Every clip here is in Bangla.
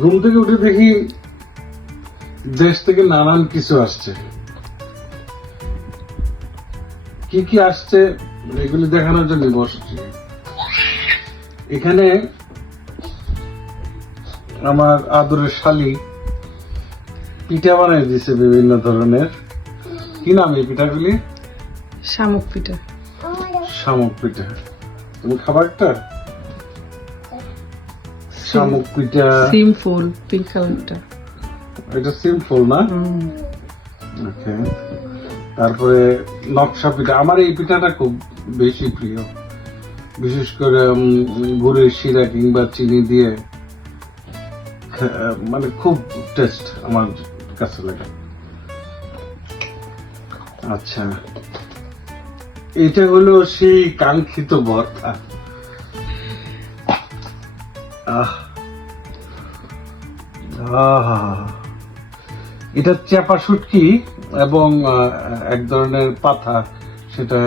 ঘুম থেকে উঠে দেখি দেশ থেকে নানান কিছু আসছে। কি কি আসছে এগুলি দেখানোর জন্য বসছি। এখানে আমার আদরের শালি পিঠা বানাই দিছে বিভিন্ন ধরনের। কি নাম এই পিঠাগুলি? শামুক পিঠা। শামুক পিঠা। তুমি খাবার একটা শামুক পিঠা। সিম্পল পিঙ্ক কালারটা। এটা সিম্পল না? ওকে। তারপরে নকশা পিঠা। আমার এই পিঠাটা খুব বেশি প্রিয়, বিশেষ করে গুড়ের শিরা কিংবা চিনি দিয়ে মানে খুব টেস্ট আমার কাছে লাগে। আচ্ছা, এটা হলো সেই কাঙ্ক্ষিত ভর্তা। এটা চাপা শুটকি এবং এক ধরনের পাতা, সেটা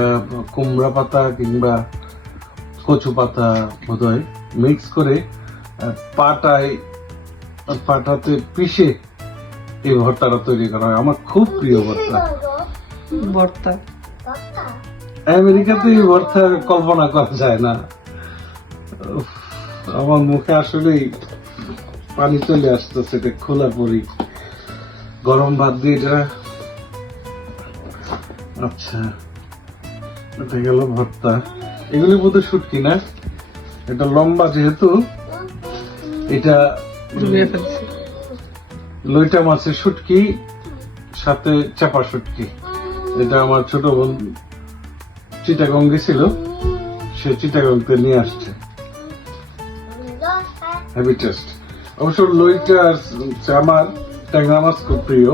কুমড়া পাতা কিংবা কচু পাতা বোধহয় মিক্স করে পাটাতে পিষে এই ভর্তাটা তৈরি করা হয়। আমার খুব প্রিয় ভর্তা। ভর্তা আমেরিকাতে এই ভর্তার কল্পনা করা যায় না। উফ, আমার মুখে আসলেই পানি চলে আসতেছে এটা খোলা পরি। গরম ভাত দিয়ে এটা। আচ্ছা, এটা গেল ভর্তা। এগুলি বোধহয় শুটকি না, এটা লম্বা যেহেতু এটা ডুবিয়ে ফেলছি। লইটা মাছের শুটকি সাথে চাপা শুটকি। এটা আমার ছোট বোন চিটাগং গেছিল, সে চিটাগং থেকে নিয়ে আসছে। Heavy taste. অবশ্য লইটা আমার ট্যাংরা মাছ খুব প্রিয়।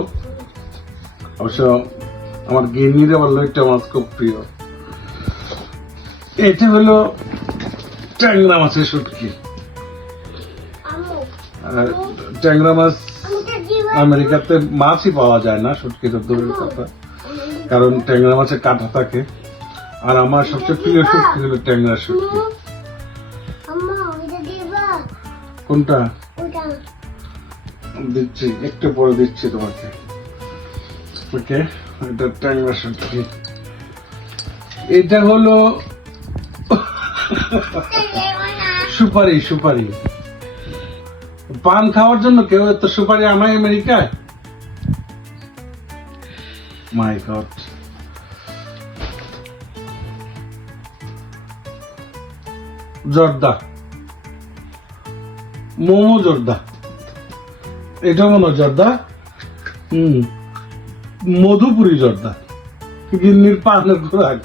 অবশ্য আমার গিন্নির আবার লইটা মাছ খুব প্রিয়। এটা হলো ট্যাংরা মাছের শুটকি। আর ট্যাংরা মাছ আমেরিকাতে মাছই পাওয়া যায় না, শুটকিটা দূরের কথা, কারণ ট্যাংরা মাছের কাঁটা থাকে। আর আমার সবচেয়ে প্রিয় শুটকি হলো ট্যাংরা শুটকি। কোনটা দিচ্ছি, একটু পরে দিচ্ছি তোমাকে। ওকে, এটা ট্যাংরা শুটকি। এটা হলো সুপারি। সুপারি পান খাওয়ার জন্য কেউ এত সুপারি আমায় আমেরিকায়? মাই গড। জর্দা, মোমো জর্দা। এটা মনে হয় জর্দা। মধুপুরি জর্দা, গিন্নির পানের খোরাক।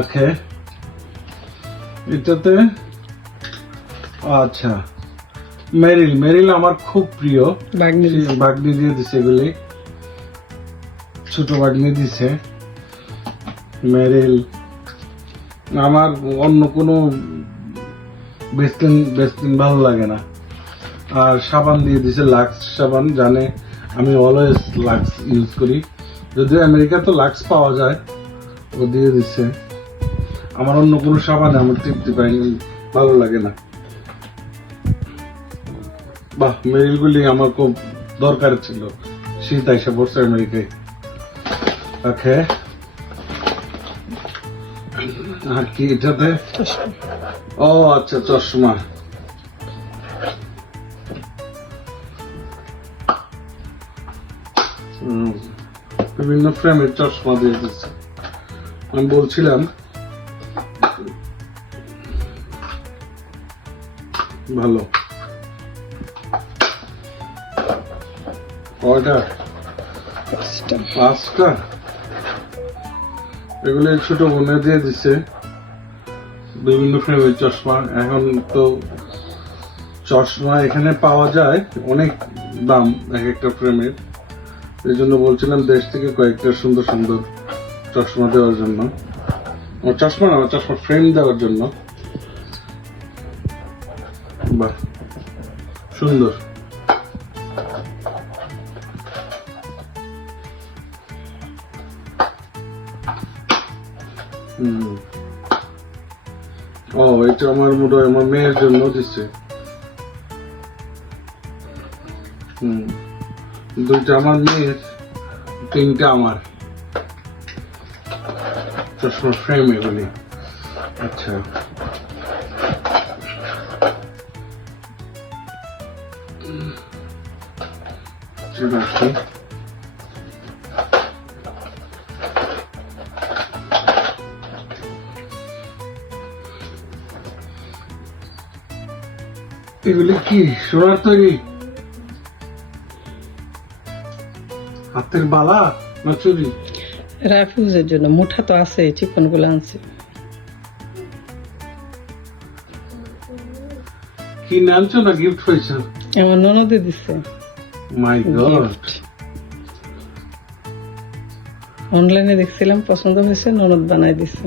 ওকে, এটাতে আচ্ছা মেরিল। মেরিল আমার খুব প্রিয়। বাগনি দিয়ে দিছে, এগুলি ছোট বাগনি দিছে। মেরিল আমার অন্য কোনো বেস্টিন ভালো লাগে না। আর সাবান দিয়ে দিছে, লাক্স সাবান। জানে আমি অলওয়েজ লাক্স ইউজ করি, যদিও আমেরিকা তো লাক্স পাওয়া যায়। ও দিয়ে দিছে। আমার অন্য কোনো সাবানে আমার তৃপ্তি পাইনি, ভালো লাগে না। বাহ, মেরিল গুলি আমার খুব দরকার ছিল। শীত এসে পড়ছে আমেরিকায়। ওকে, আর কি এটাতে? ও আচ্ছা, চশমা। বিভিন্ন ফ্রেমের চশমা দিয়ে দিচ্ছে। আমি বলছিলাম ভালো। অর্ডার 5টা। এগুলো ছোট বোনে দিয়ে দিচ্ছে, বিভিন্ন ফ্রেমের চশমা। এখন তো চশমা এখানে পাওয়া যায় অনেক দাম এক একটা ফ্রেমের। এই জন্য বলছিলাম দেশ থেকে কয়েকটা সুন্দর সুন্দর চশমা দেওয়ার জন্য। চশমা না, চশমা ফ্রেম দেওয়ার জন্য। বাহ, সুন্দর। ও এটা আমার মনে হয় আমার মেয়ের জন্য দিচ্ছে। দুইটা আমার মেয়ের, তিনটা আমার। চশমা ফ্রেম এগুলি। আচ্ছা ঠিক আছে। এগুলি কি সোনার তৈরি? হাতের বালা না চুরি? রাফিউজের জন্য মুঠা তো আছে, চিকন গুলো আনছে। কি আনছো না গিফট হয়েছে? আমার ননদে দিছে মাই গড। gift। অনলাইনে দেখছিলাম, পছন্দ হয়েছে, ননদ বানাই দিছে।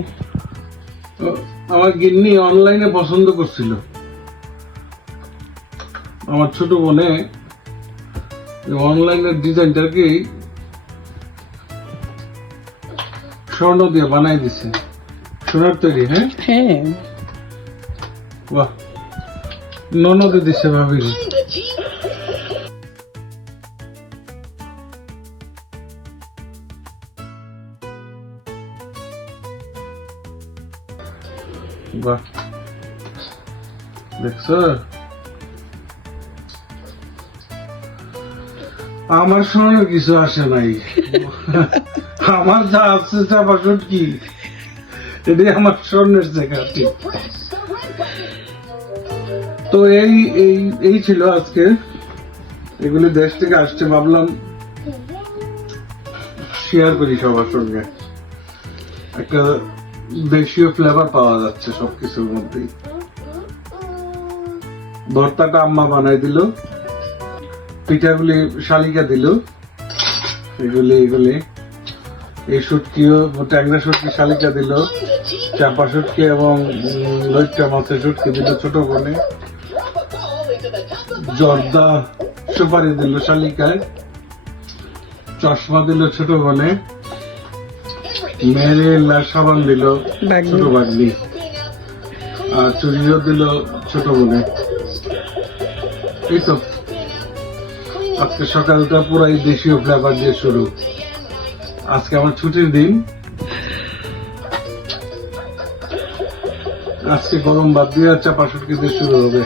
আমার গিন্নি অনলাইনে পছন্দ করছিল। আমার ছোট বোনে অনলাইনের ডিজাইনটাকে স্বর্ণ দিয়ে বানাই দিছে। সোনার তৈরি? হ্যাঁ হ্যাঁ, বাহ, ননদে দিছে ভাবির। বাহ, দেখছো আমার স্বর্ণের কিছু আসে নাই। আমার যা আছে চাপা কি এটাই আমার স্বর্ণের জায়গা। ঠিক। তো এই ছিল আজকে। এগুলি দেশ থেকে আসছে, ভাবলাম শেয়ার করি সবার সঙ্গে। একটা দেশীয় ফ্লেভার পাওয়া যাচ্ছে সবকিছুর মধ্যেই। ভর্তাটা আম্মা বানাই দিল, পিঠাগুলি শালিকা দিল, এগুলি এই শুটকিও, ট্যাংরা শুটকি শালিকা দিল, চাপা শুটকি এবং লইট্টা মাছের শুটকি দিল ছোট বোনে, জর্দা সুপারি দিল শালিকায়, চশমা দিল ছোট বোনে, মেয়ের সাবান দিল ছোট বাগনি, আর চুরিও দিল ছোট বোনে। এই তো আজকে সকালটা পুরাই দেশীয় ফ্লেভার দিয়ে শুরু। আজকে আমার ছুটির দিন। আজকে গরম ভাত দিয়ে চাপা শুটকি দিয়ে শুরু হবে।